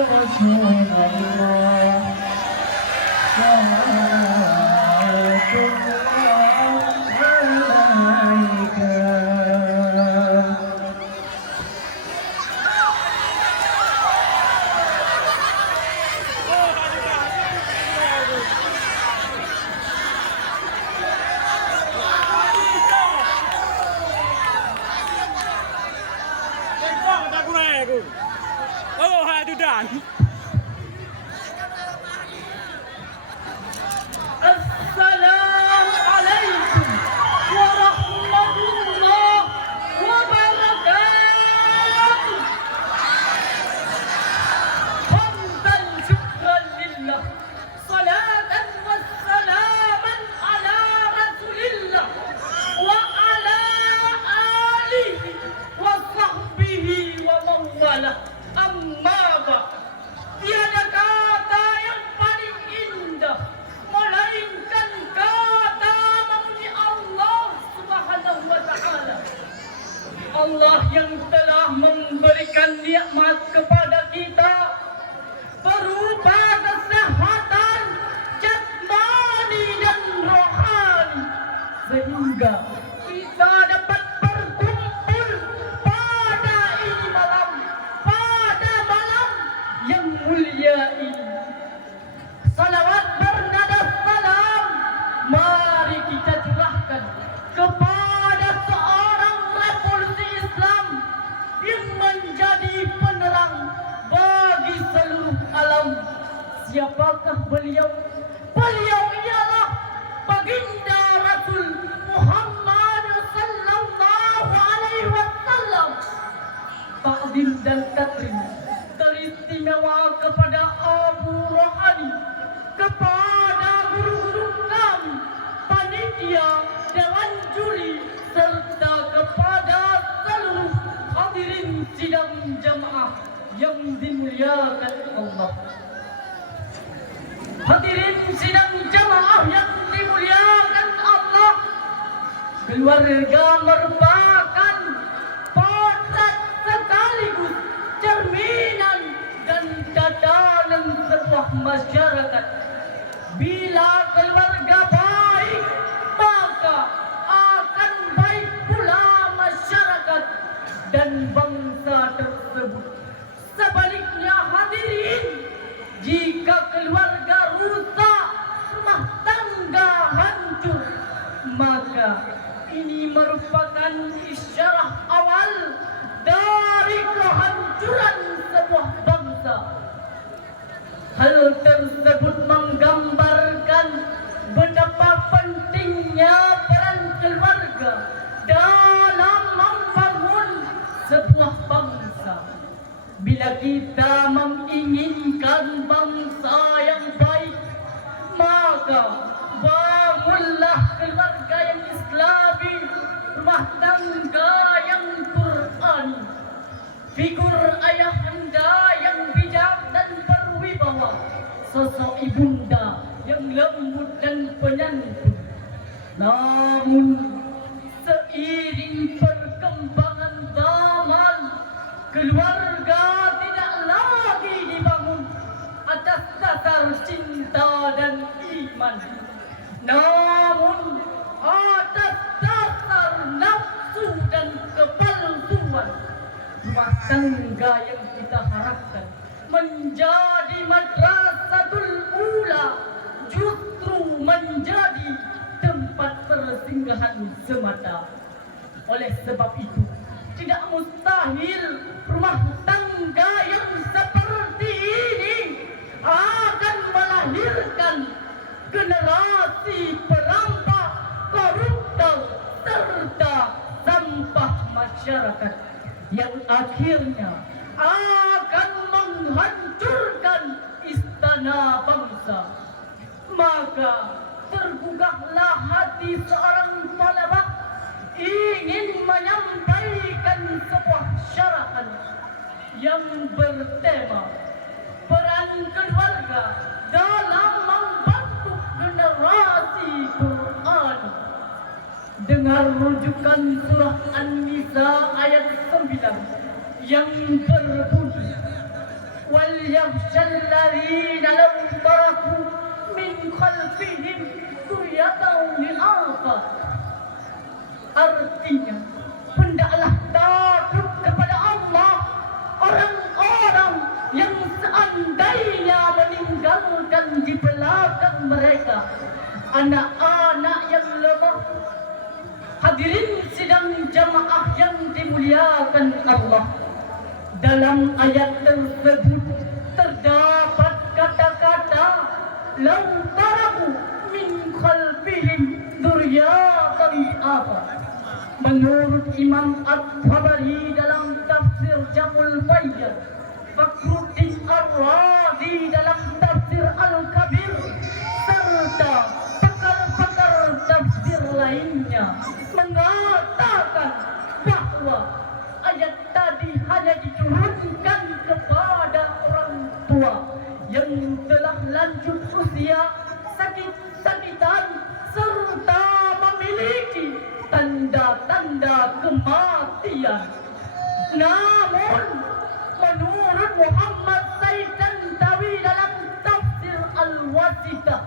رسول الله صلوات الله عليك. Oh, aduh dan. Assalamualaikum warahmatullahi wabarakatuh. Hamdan syukran lillah, salatan wassalaman ala rasulillah wa ala alihi wa sahbihi wa mawalah. Amma ba'd. Tiada kata yang paling indah melainkan kata memuji Allah Subhanahu wa taala. Allah yang telah memberikan nikmat kepada kita berupa kesehatan jasmani dan rohani sehingga kita dapat berkumpul pada ini malam, pada malam yang mulia ini. Salawat bernada salam mari kita curahkan kepada seorang revolusi Islam yang menjadi penerang bagi seluruh alam. Siapakah beliau? Beliau ialah baginda Rasul Muhammad sallallahu alaihi wasallam. Takdim dan takrim teristimewa kepada Abu Rohani, kepada guru-guru kami, panitia, dewan juri, serta kepada seluruh hadirin sidang jamaah yang dimuliakan Allah. Hadirin sidang jamaah yang dimuliakan Allah, keluarga merupakan potret sekaligus cerminan dan tatanan sebuah masyarakat. Bila keluarga baik, maka akan baik pula masyarakat dan bangsa tersebut. Sebaliknya hadirin, jika keluarga rusak, rumah tangga hancur, maka ini merupakan isyarat awal dari kehancuran sebuah bangsa. Hal tersebut menggambarkan betapa pentingnya peran keluarga dalam membangun sebuah bangsa. Bila kita menginginkan bangsa yang baik, maka bangunlah keluarga yang islami, rumah tangga yang Qur'ani, figur ayahanda yang bijak dan berwibawa, sosok ibunda yang lembut dan penyantun. Namun seiring perkembangan zaman, keluarga tidak lagi dibangun atas dasar cinta dan iman, namun atas dasar nafsu dan kepalsuan. Rumah tangga yang kita harapkan menjadi madrasatul ula justru menjadi tempat persinggahan semata. Oleh sebab itu, tidak mustahil rumah tangga yang seperti ini akan melahirkan generasi perampak, koruptor, serta sampah masyarakat yang akhirnya akan menghancurkan istana bangsa. Maka tergugahlah hati seorang talabah ingin menyampaikan sebuah syarahan yang bertema peran keluarga dalam membentuk generasi Quran. Dengar rujukan surah An-Nisa ayat 9 yang berbunyi, wal يخشى الذين لو تركوا من خلفهم ذرية ضعافا. Artinya, hendaklah takut kepada Allah orang-orang yang seandainya meninggalkan di belakang mereka anak-anak yang lemah. Hadirin sidang jamaah yang dimuliakan Allah, dalam ayat tersebut terdapat kata-kata lau taraku min khalfihim dzurriyyatan apa. Menurut Imam At-Tabari dalam tafsir Jamul Bayan, Fakhruddin Ar-Razi dalam tafsir Al-Kabir, serta pakar-pakar tafsir lainnya mengatakan bahwa ayat tadi hanya diturunkan kepada orang tua yang telah lanjut usia, sakit-sakitan, serta memiliki tanda-tanda kematian. Namun menurut Muhammad Said Tantawi dalam tafsir Al-Wasitah,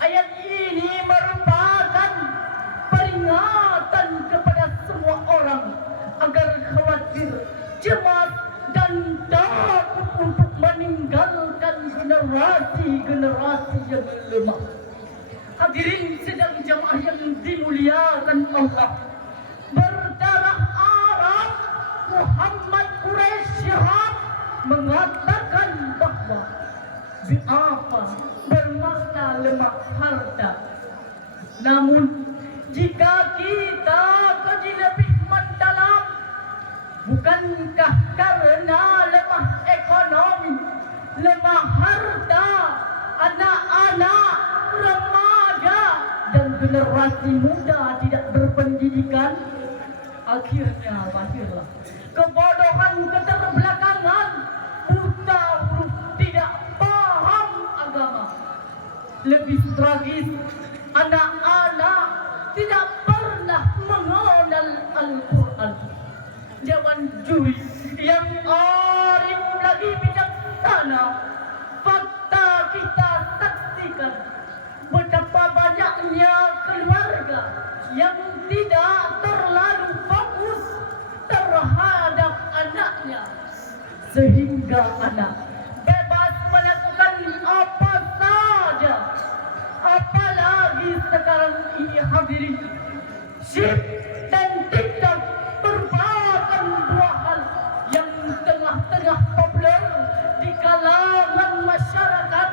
ayat ini merupakan peringatan kepada semua orang agar khawatir, cemas dan takut untuk meninggalkan generasi-generasi yang lemah. Hadirin sidang jamaah yang dimuliakan Allah, berdarah Arab Muhammad Quraisy Syihab mengatakan bahwa bi'afa bermakna lemah harta. Namun jika kita kaji lebih mendalam, bukankah karena lemah ekonomi, lemah harta, anak-anak, remaja dan generasi muda tidak berpendidikan, akhirnya lahirlah kebodohan, keterbelakangan, buta huruf, tidak paham agama. Lebih tragis, anak-anak tidak pernah mengenal Al-Quran. Zaman Jui yang alim lagi bijaksana, fakta kita saksikan betapa banyaknya keluarga yang tidak terlalu fokus terhadap anaknya, sehingga anak bebas melakukan apa saja. Apalagi sekarang ini hadirin, Syip dan TikTok merupakan dua hal yang tengah-tengah populer di kalangan masyarakat.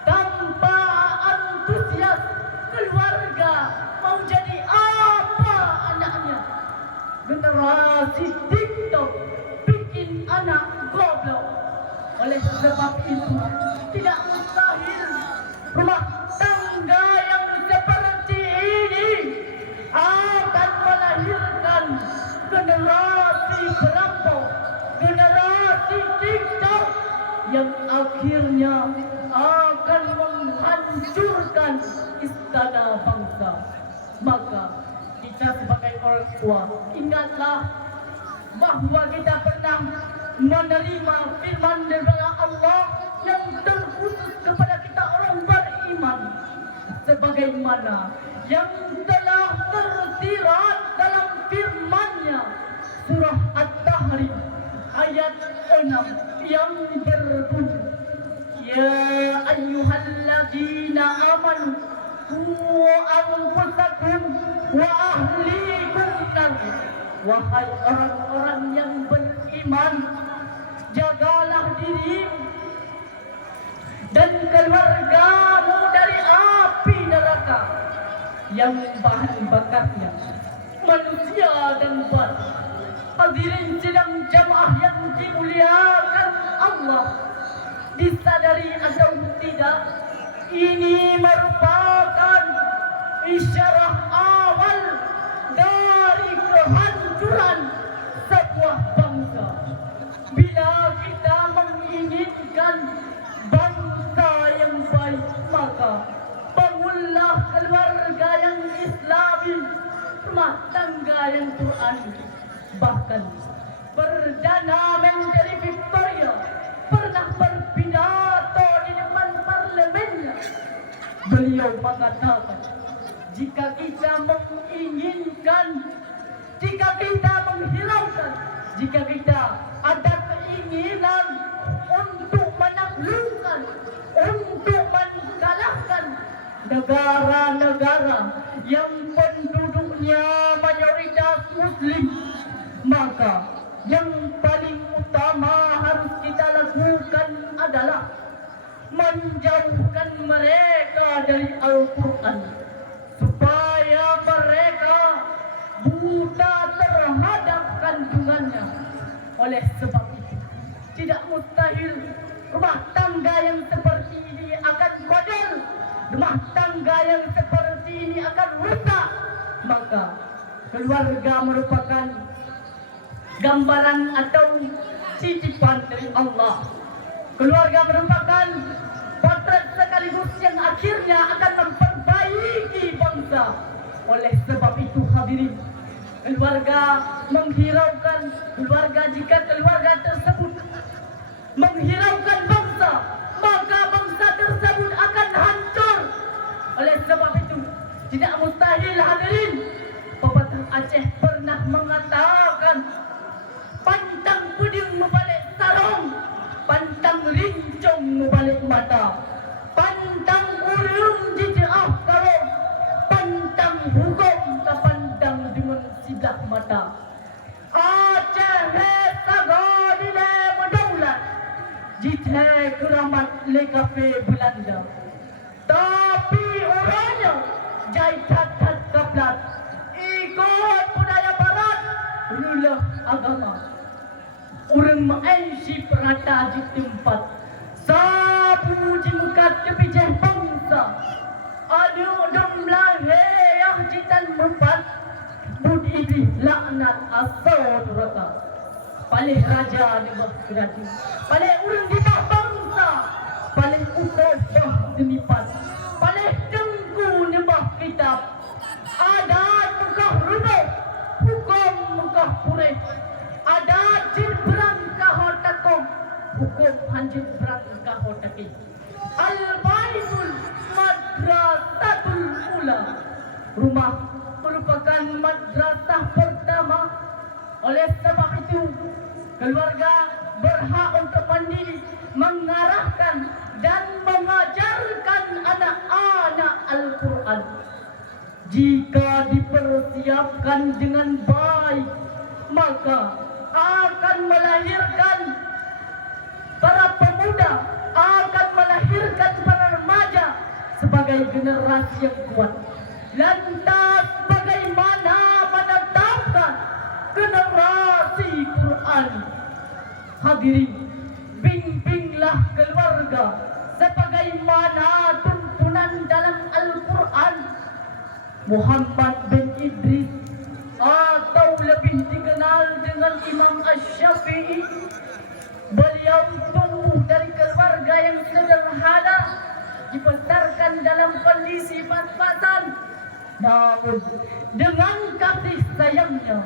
Tanpa antusias keluarga mau jadi apa anaknya, generasi TikTok bikin anak goblok. Oleh sebab itu tidak mustahil rumah tangga yang seperti ini akan melahirkan generasi perampok, generasi TikTok yang akhirnya akan menghancurkan istana bangsa. Maka kita sebagai orang tua, ingatlah bahwa kita pernah menerima firman daripada Allah yang terkhusus kepada kita orang beriman, sebagaimana yang telah tersirat dalam firman-Nya surah At-Tahrim ayat 6 yang berbunyi, Ya ayyuhalladzina amanu qu anfusakum wa ahlikum nar. Wahai orang-orang yang beriman, jagalah dirimu dan keluargamu dari api neraka yang bahan bakarnya manusia dan batu. Hadirin sidang jamaah yang dimuliakan Allah, disadari atau tidak, ini merupakan isyarat awal dari kehancuran sebuah bangsa. Bila kita menginginkan bangsa yang baik, maka bangunlah keluarga yang Islami, rumah tangga yang Qurani. Bahkan Perdana Menteri Victoria pernah beliau mengatakan, jika kita menginginkan, jika kita menghiraukan, jika kita ada keinginan untuk menaklukkan, untuk mengalahkan negara-negara yang penduduknya mayoritas Muslim, maka yang paling utama harus kita lakukan adalah menjauhkan mereka dari Al-Quran, supaya mereka buta terhadap kandungannya. Oleh sebab itu, tidak mustahil rumah tangga yang seperti ini akan kotor, rumah tangga yang seperti ini akan rusak. Maka keluarga merupakan gambaran atau titipan dari Allah. Keluarga merupakan potret sekaligus yang akhirnya akan memperbaiki bangsa. Oleh sebab itu hadirin, keluarga menghiraukan, keluarga, jika keluarga tersebut menghiraukan bangsa, maka bangsa tersebut akan hancur. Oleh sebab itu, tidak mustahil hadirin, pepatah Aceh pernah mengatakan, pantang peding membalik sarung, pantang rincung membalik mata, pantang urung jijaah karung, pantang hukum kapandang dengan sidah mata. Aceh sagadile medaulat, jithe keramat lekape Belanda, tapi orangnya jaitat kaplat, ikut budaya barat, rulah agama. Orang mengensi perata di tempat, sabu di muka tepi jeh bangsa, adu domlah heyah jitan mempat, budi iblis laknat asal rata. Paling raja di bawah kerajaan, paling orang di bawah bangsa, paling utuh bah demipat, paling tengku di bawah kitab, adat mekah runuk, hukum mekah purih, adat jin berangkah hotakong, hukum hanjit berangkah hotaki. Al-Baitul Madrasatul Ula, rumah merupakan madrasah pertama. Oleh sebab itu, keluarga berhak untuk mendidik, mengarahkan dan mengajarkan anak-anak Al-Quran. Jika dipersiapkan dengan baik, maka akan melahirkan para pemuda, akan melahirkan para remaja sebagai generasi yang kuat. Lantas bagaimana menetapkan generasi Quran? Hadirin, bimbinglah keluarga sebagaimana tuntunan dalam Al-Quran. Muhammad bin Idris, atau lebih dikenal dengan Imam Asy-Syafi'i, beliau tumbuh dari keluarga yang sederhana, dibesarkan dalam kondisi pas-pasan, namun dengan kasih sayangnya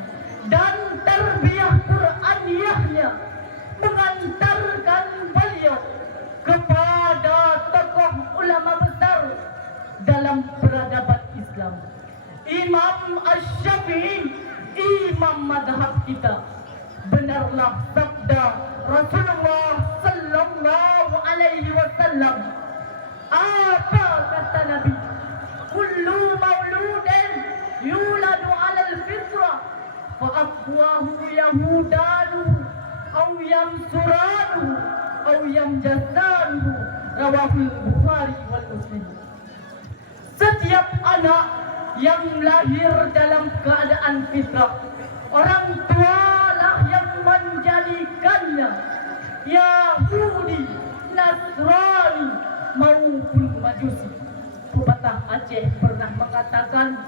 dan tarbiyah Qur'aniyahnya mengantarkan beliau kepada tokoh ulama besar dalam peradaban Islam. Imam Asy-Syafi'i, imam madhab kita. Benarlah sabda Rasulullah sallallahu alaihi wasallam. Apa kata Nabi? Kullu mauludin yuladu 'alal fitrah fa abwahu yahudanu aw yamsuranu aw yamjasanu. Rawahul Bukhari wal Muslim. Setiap anak yang lahir dalam keadaan fitrah, orang tualah yang menjadikannya Yahudi, Nasrani maupun Majusi. Pepatah Aceh pernah mengatakan,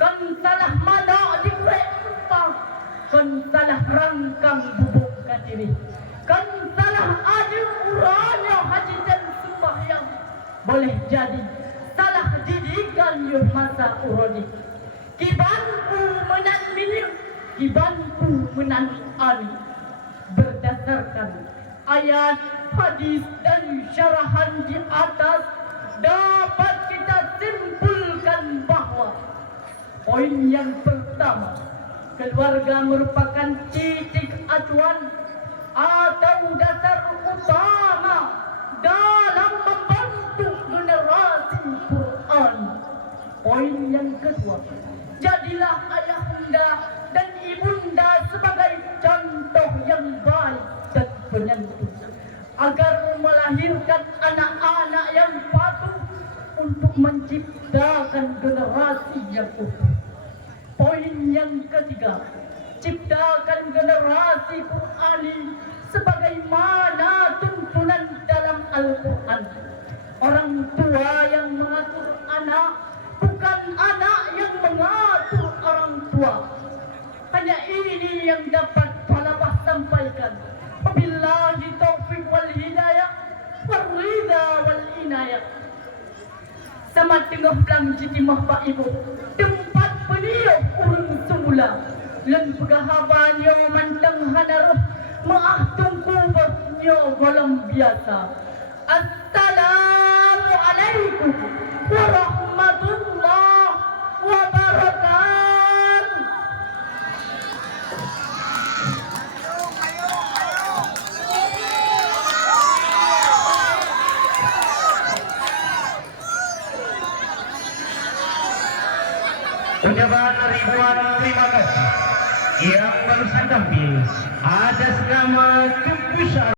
kan salah mana dikurek empah, kan salah rangkang bubuk katiri, kan salah ada uranya haji dan sembahyang. Boleh jadi salah didikan yuh masa uroni. Kibanku menan milik, kibanku menan ani. Berdasarkan ayat, hadis dan syarahan di atas, dapat kita Poin yang pertama, keluarga merupakan titik acuan atau dasar utama dalam membentuk generasi Quran. Poin yang kedua, jadilah ayahanda dan ibunda sebagai contoh yang baik dan penentu agar melahirkan anak-anak yang patuh untuk menciptakan generasi yang utuh. Poin yang ketiga, ciptakan generasi Qurani sebagaimana tuntunan dalam Al-Quran. Orang tua yang mengatur anak, bukan anak yang mengatur orang tua. Hanya ini yang dapat Talabah sampaikan. Wabillahi taufiq wal hidayah, warida wal inayah. Sama tengah belang jitimah Pak Ibu, tempat peniup urang semula. Len pegahabannya mantang hanaruh, maah tungkubahnya golong biasa. Assalamualaikum warahmatullahi wabarakatuh. Ucapan ribuan terima kasih yang barusan tampil atas nama Tubuh